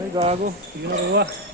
Ay, gago. Hindi na nakuha.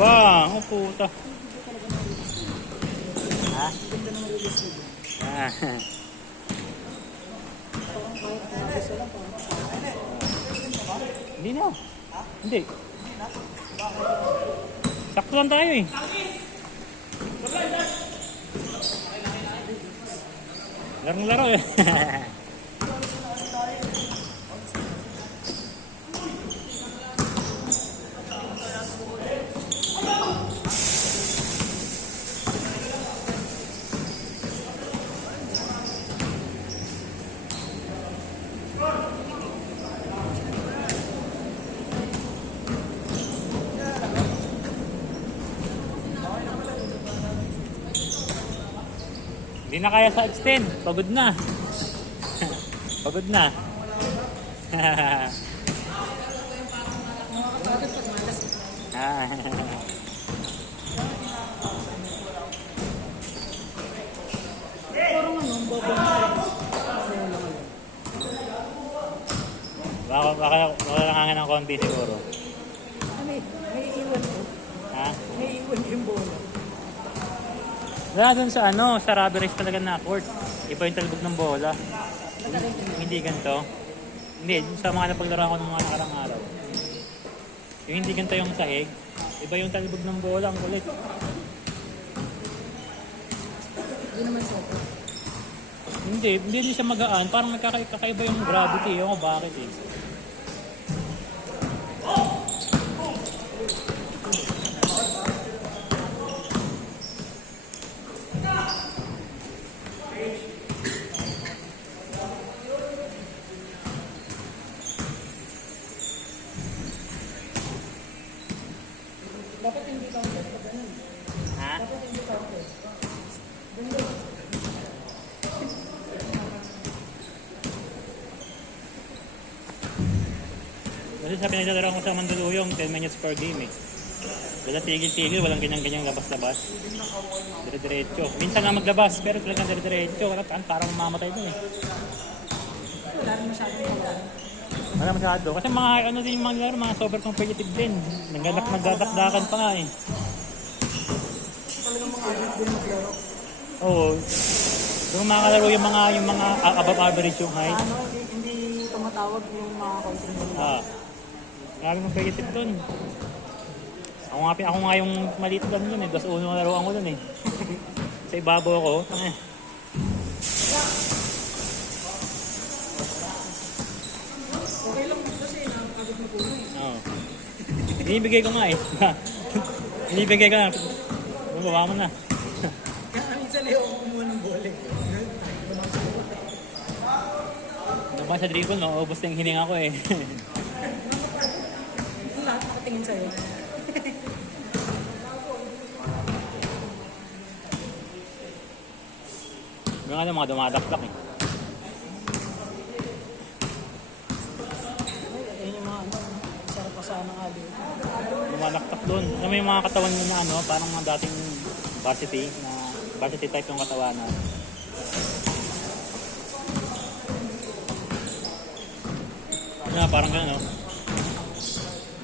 Bang! Oh, puta. Ha? Ganda ng release nito. Ah. Parang kahit gusto lang parang Hindi na. Hindi. Sakto lang tayo eh. Larong-laro eh. Hindi na kaya sa extend. Pagod na. Pagod na. nakakapagod pag malas. Parang ano, babang Baka nangangan ng konti siguro. may iwan ko. Ha? May iwan yung bola. Wala dun sa ano, sa rubber race talaga na court. Iba yung talbog ng bola. Hindi ganito. Hindi, sa mga napaglaro ko ng mga nakarang araw. Yung hindi ganito yung sahig, iba yung talbog ng bola, ang kulit. Hindi naman sa ito. Hindi din siya magaan. Parang nagkakaiba yung gravity. Ewan ko bakit eh. Dapat hindi counter pag ganun. Ha? Dapat hindi counter. Kasi sa pinaglalaro ko sa Mandaluyong, 10 minutes per game eh. Wala tigil-tigil, walang ganyan-ganyan labas-labas. Dire-diretso. Minsan lang maglabas, pero talagang dire-diretso. Parang mamamatay doon eh. Wala rin masyadong mawala. Wala masyado. Kasi mga ano din yung mga laro, mga super competitive din. Nagdadakdakan pa nga eh. Talagang mga adult din maglaro. Oo. Yung mga kalaro yung mga above average yung height. Ano, hindi tumatawag yung mga counting bola. Ah. Grabe competitive doon. Ako nga yung maliit lang yun eh. 2-1 na laruan ko doon eh. Sa ibabaw ako. Okay lang kasi nakakagod na puno eh. Oo. Inibigay ko nga eh. Inibigay ko na. Bumaba mo na. Kaya minsan ayaw ako kumuha ng bola eh. Diba sa dribble, no? Ubus na yung hininga ko eh. Yung lahat nakatingin sa'yo. Yung ano, mga dumadakdak eh. Ayun yung mga ano, sarap pa sana nga dito. Dumadakdak doon. Alam mo yung mga katawan mo na ano, parang mga dating varsity type yung katawan na. Ano, parang gano'n, no?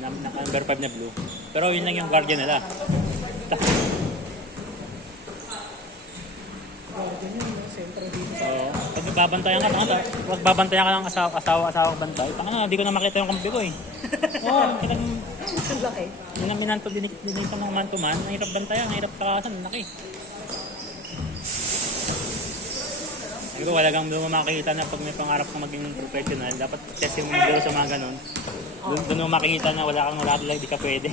Number 5 na blue. Pero yun lang yung guardian nila. Guardian yun, no? Sentro dito sa... So, pag nagbabantayan ka ng asawa bantay, hindi ko na makita yung kampi ko eh. Oo, kitang Ang laki. yun ang minanto dinito ng man to man, ang hirap bantayan, ang hirap takasan, laki. Sabi ko, wala kang doon makikita na pag may pangarap kang maging professional, dapat testing mo yung sa mga ganun. Doon mo makikita na wala talaga, di ka pwede.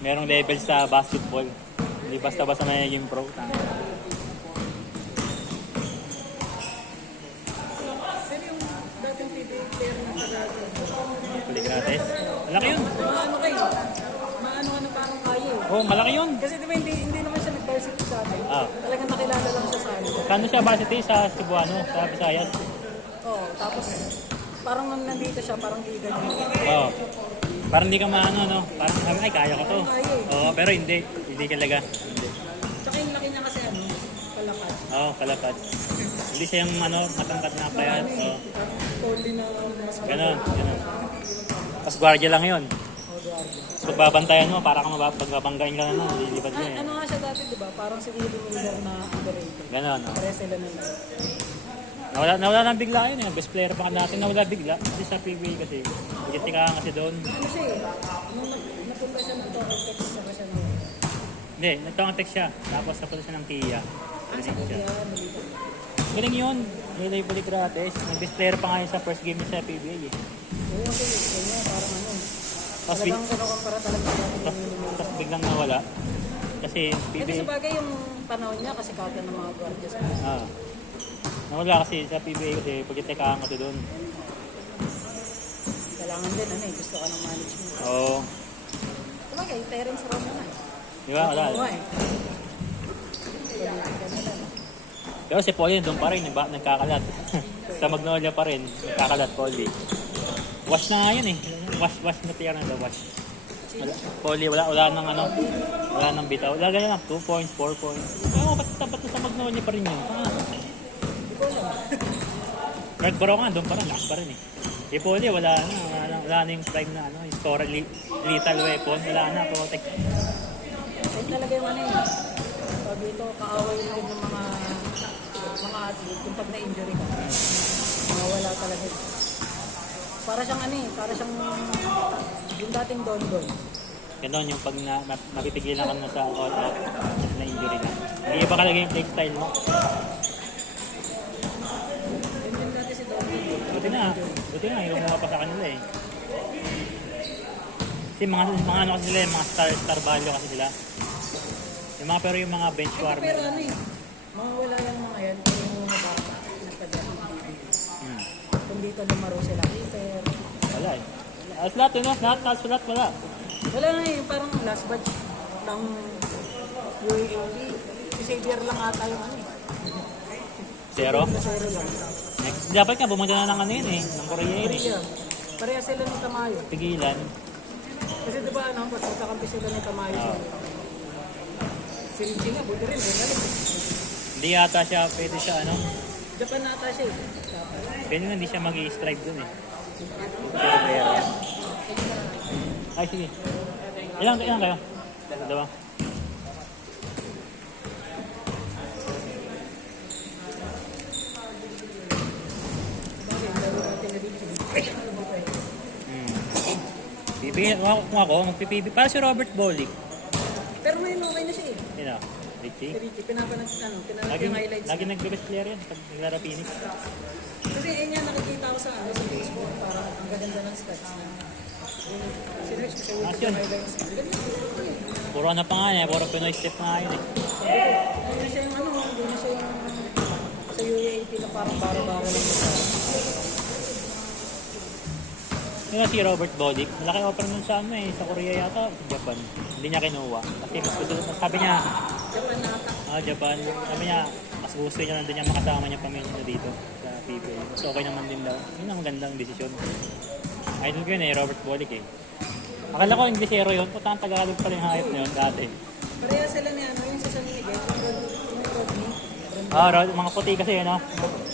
Merong level sa basketball. Hindi basta-basta na naging pro. Pero yung dating PBA player na taga-Dragon. Poligrates. Malaki yun. Maano kayo? Maano ka na parang kaya eh. Oo, malaki yun. Kasi di ba hindi naman siya nag-varsity sa atin. Ah. Talagang nakilala lang siya sa amin. Kano siya varsity sa Cebuano, sa Visayas? Oo, tapos parang nung nandito siya, parang liga niya. Oo. Parang hindi ka maano, no? Parang sabi, ay, kaya ko to. Kaya eh. Oo, pero hindi. Hindi talaga. Hindi. Tsaka yung laki niya kasi ano, palakad. Oo, kalapad. Hindi siya yung ano, matangkat na payat. Oo. Totally na mas Ganon, ganon. Tapos guardia lang yun. Oh, Dragon. pagbabantayan mo, para kang pagbabanggain ka na nun, lilipad ka eh. Ano nga siya dati, di ba? Parang si Willie Miller na underrated. Ganon, no? Kaya sila na lang. Nawala lang bigla yun eh. Best player pa natin, nawala bigla. Kasi sa PBA kasi, tika kasi doon. Ano siya eh? Nung napunta siya ng Toronto, text siya siya ng... Hindi, nagtangontek siya. Tapos napunta siya ng Tia. Sa India, nalito. Galing yun. Nilay balik gratis. Nag-best player pa nga yun sa first game niya sa PBA eh. Oo, kasi kanya parang ano. Tapos Talagang kinukumpara talaga natin yung Willie Miller. tapos biglang nawala. Kasi Ito PBA, sa bagay yung panahon niya kasi kata ng mga guardias. nawala kasi sa PBA kasi pagkitekahan kasi doon. Kailangan din, ano eh, gusto ka ng management. Oo. Kumagay, Terence Ross na eh. Di ba? Wala. Oo eh. Ganun. Pero si Paulie doon pa rin, diba? Nagkakalat. Sa Magnolia pa rin, nagkakalat Paulie. Wash na nga yun eh. Wash na tiyan na wash. Paulie, wala nang ano, wala nang bitaw. Wala ganyan lang, 2 points, 4 points. Oo, ba't sa Magnolia pa rin yun? Nagkaro nga, doon pa rin, lakas pa rin eh. Si Paulie, wala na yung prime na ano, yung score, lethal weapon, wala na, protect. Ayun talaga yung ano eh. Pag ito, kaaway din ng mga athlete, kung pag na-injury ka, wala talaga. Para siyang ano eh, para siyang yung dating Don. Ganon yung pag mapipigilan ka na sa all-out na injury na. Hindi iba talaga yung play style mo. Yun din dati si Don. Buti na, yung mga pa sa kanila eh. Kasi mga ano kasi sila, mga star value kasi sila. Yung mga, pero yung mga bench warmer. Pero ano eh, mawawala lang mga yan kung yung mga bata nagpadala ng BBB. Kung dito lumaro sila keeper. Wala eh. At lahat yun, lahat wala. Wala nga eh, parang last batch ng UAAP. Si Xavier lang ata yung ano eh. Zero. Zero lang. Dapat nga, bumunta na ng ano yun eh, ng Korea yun eh. Korea. Pareha sila ni Tamayo. Pigilan. Kasi diba ano, pag magkakampi sila ni Tamayo. Si Richie nga, buti rin. Hindi yata siya, pwede siya ano. Japan na ata siya eh. Pwede nga hindi siya mag-i-strive dun eh. Pero. Ay, sige. Ilan kayo? Dalawa. PB, kung ako, magpipibi. Para si Robert Bolick. Pero ngayon okay na siya eh. Yun o, Richie. Si Richie, pinapanood yung highlights. Lagi nag-best player yan pag naglaro Phoenix. Kasi yun nga nakikita ko sa Facebook, parang ang gaganda ng stats na. Si Rich kasi yung highlights. Puro ano pa nga niya, puro Pinoy step nga yun eh. Hindi na siya yung ano, hindi na siya yung sa UAAP na parang bara-bara lang. Yun nga si Robert Bolick, malaki offer nun sa ano eh, sa Korea yata, Japan. Hindi niya kinuha. Kasi mas gusto, sabi niya, Japan na ata. Japan, sabi niya, mas gusto niya nandun niya makasama niya pamilya niya dito sa PBA. So okay naman din daw. Yun ang magandang desisyon. Idol ko yun eh, Robert Bolick eh. Akala ko Inglesero yun, puta ang Tagalog pa rin hayop na yun dati. Pareha sila ni ano, yung sa San Miguel, yung Rodney. Mga puti kasi yun, no?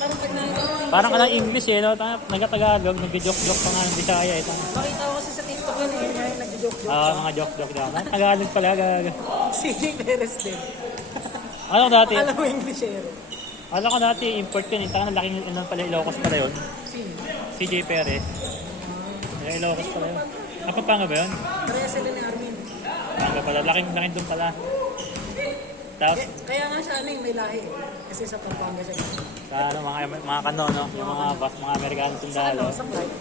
Parang pag nakita ko yung Parang ka ng English eh, no? Nagkatagalog, nag-joke-joke pa nga ng Bisaya. makita ko kasi sa TikTok yun, yun nga yung nag-joke-joke. Mga joke-joke daw. Tagalog pala, gaga. CJ Perez din. Ano dati? Alam mo Englishero. Alam ko dati, import yun. Taka na laking ilan pala, Ilocos pala yun. Sino? CJ Perez. Ilocos pala yun. Kapapanga ba yun? Pareha sila ni Armin. Panga pala. Laking doon pala. Tapos, Kaya nga siya ano yung may lahi. Kasi sa Pampanga siya. sa ano, mga kano, no? Yung mga Amerikano sundalo. Sa flight.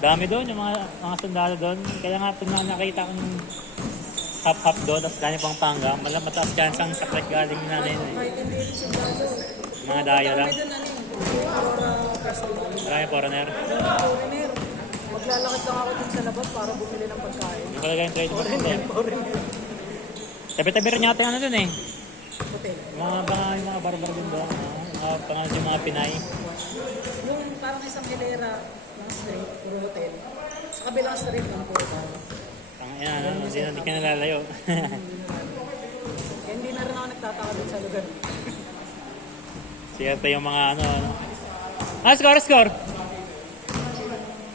Dami doon, yung mga sundalo doon. Kaya nga, pag nakita ko yung hop-hop doon, tapos dami pang panga, mataas chance ang sakit galing na nila. Kahit hindi rin sundalo. Mga daya lang. May doon ano yung Aurora Festival. Marami foreigner. Foreigner. Maglalakad lang ako din sa labas para bumili ng pagkain. Yung talaga yung trade mo doon. Foreigner. Tabi-tabi rin yata yung ano doon eh. Hotel. Yung mga barbar din doon. Yung mga Pinay. Yung parang isang hilera ng street, puro hotel. Sa kabilang street ng puro bar. Hindi ka nalalayo. Kaya hindi na rin ako nagtataka dun sa lugar. Siyempre yung mga ano. Score!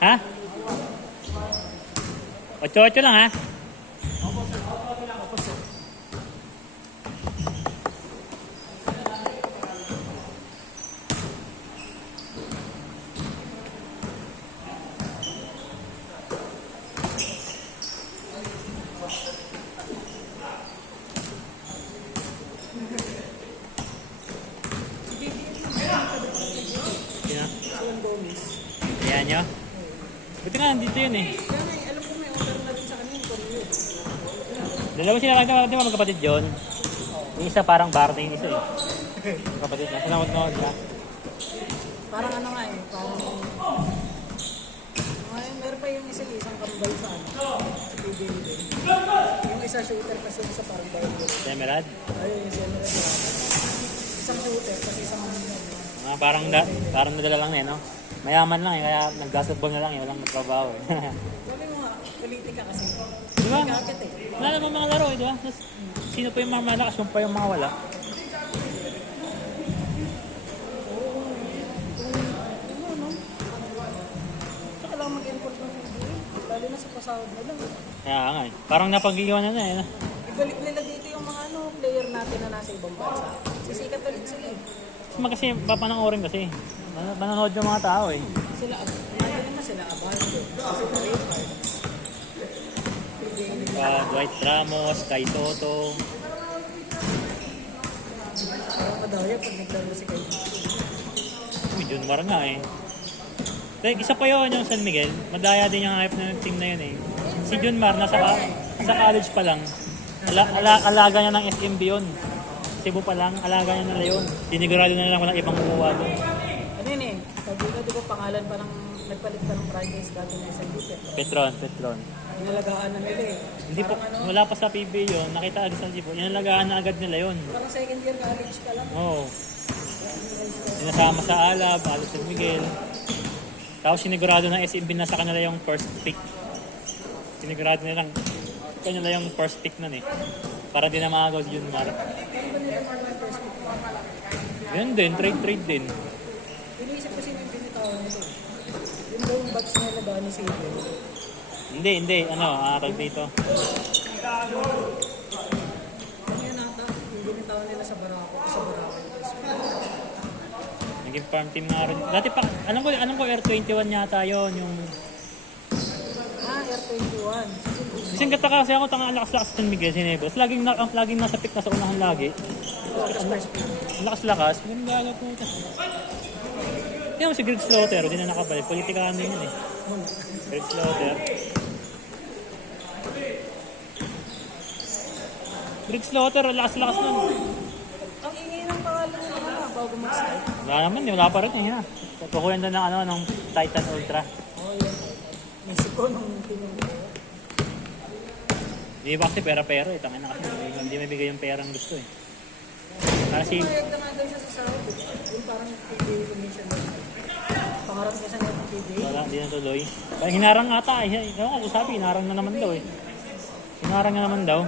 Ha? 8-8 lang ha. Tapos sir. Sino? Alan Gomez. Ayan nyo. Buti nga, nandito yun eh. Kaya nga, alam ko may order na din sa kanya yung Korea. Dalawa sila lang di ba magkapatid yun? Yung isa parang bar na yung isa eh. Kapatid na. Sinamot-nood na. Parang ano nga eh, parang... meron pa yung isa, isang kambal sa ano. Sa PBA din. Yung isa shooter kasi yung isa parang bayo. Emerald. Ayun, yung General. Isang shooter kasi isang... Parang nadala lang eh, no? Mayaman lang eh, kaya nag-basketball na lang eh, walang nagtrabaho eh. Sabi mo nga, politika kasi. Di ba? Kakit eh. Wala naman mga laro eh, di ba? Tapos, sino pa yung mga malakas, yung pa yung mga wala. Saka lang mag-import ng PBA. Lalo na sa pasahod na lang. Kaya nga eh. Parang napag-iwanan na eh, no? Ibalik nila dito yung mga player natin na nasa ibang bansa. Sisikat ulit sila eh. Kasi papanoorin kasi. Manonood yung mga tao eh. Sila, lagi naman sila abando. Sila Reynolds. Dwight Ramos, Kai Toto. Parang madaya pag naglaro si Kay. Uy, Junmar nga eh. Isa pa yun yung San Miguel. Madaya din yung hype ng team na yun eh. Si Junmar, nasa college pa lang. Alaga niya ng SMB yun. Cebu pa lang, alaga niya nila yun. Sinigurado na lang walang ibang kukuha doon. Ano yun eh? Sabi ka, di ba pangalan pa ng nagpalit pa ng franchise dati na SMB? Petron. Inalagaan na nila eh. Hindi po, Parang ano, wala pa sa PBA yun. Nakita agad sa Cebu. Inalagaan na agad nila yun. parang second year college pa lang. Oo. Sinasama sa Alab, San Miguel. Tapos sinigurado na SMB na sa kanila yung first pick. Sinigurado nilang kanila yung first pick nun eh. Para di na makagaw si Junmar. Yun din, trade din. Iniisip ko sino yung binitawan nila. Yung daw yung batch nila ba ni Saber? Hindi. Tag dito. Ano yun ata? Yung binitawan nila sa Barako. Naging farm team nga rin. Dati pa, alam ko R21 yata yun. Yung... R21. Kasi kataka kasi ako, tanga lakas-lakas San Miguel, si Negros. Laging nasa pick na sa unahan lagi. Lakas-lakas. Yung gala po ito. Tingnan mo si Greg Slaughter, hindi na nakabalik. Politikaan din yun eh. Greg Slaughter. Greg Slaughter, lakas-lakas nun. Ang ingay ng pangalan nila bago mag-start. Wala pa rin eh. Kukuyan doon ng Titan Ultra. Oo, yan. Isip ko nung tinong ko. Hindi ba kasi pera-pera eh. Tangin na kasi hindi may bigay yung perang gusto eh. Para si... Mayag na nga daw siya sa sahod eh. Yung parang PBA commission daw. Pangarap niya sa net ng PBA. Wala, hindi natuloy. Hinarang ata eh. Sabi, hinarang na naman daw eh. Hinarang na naman daw.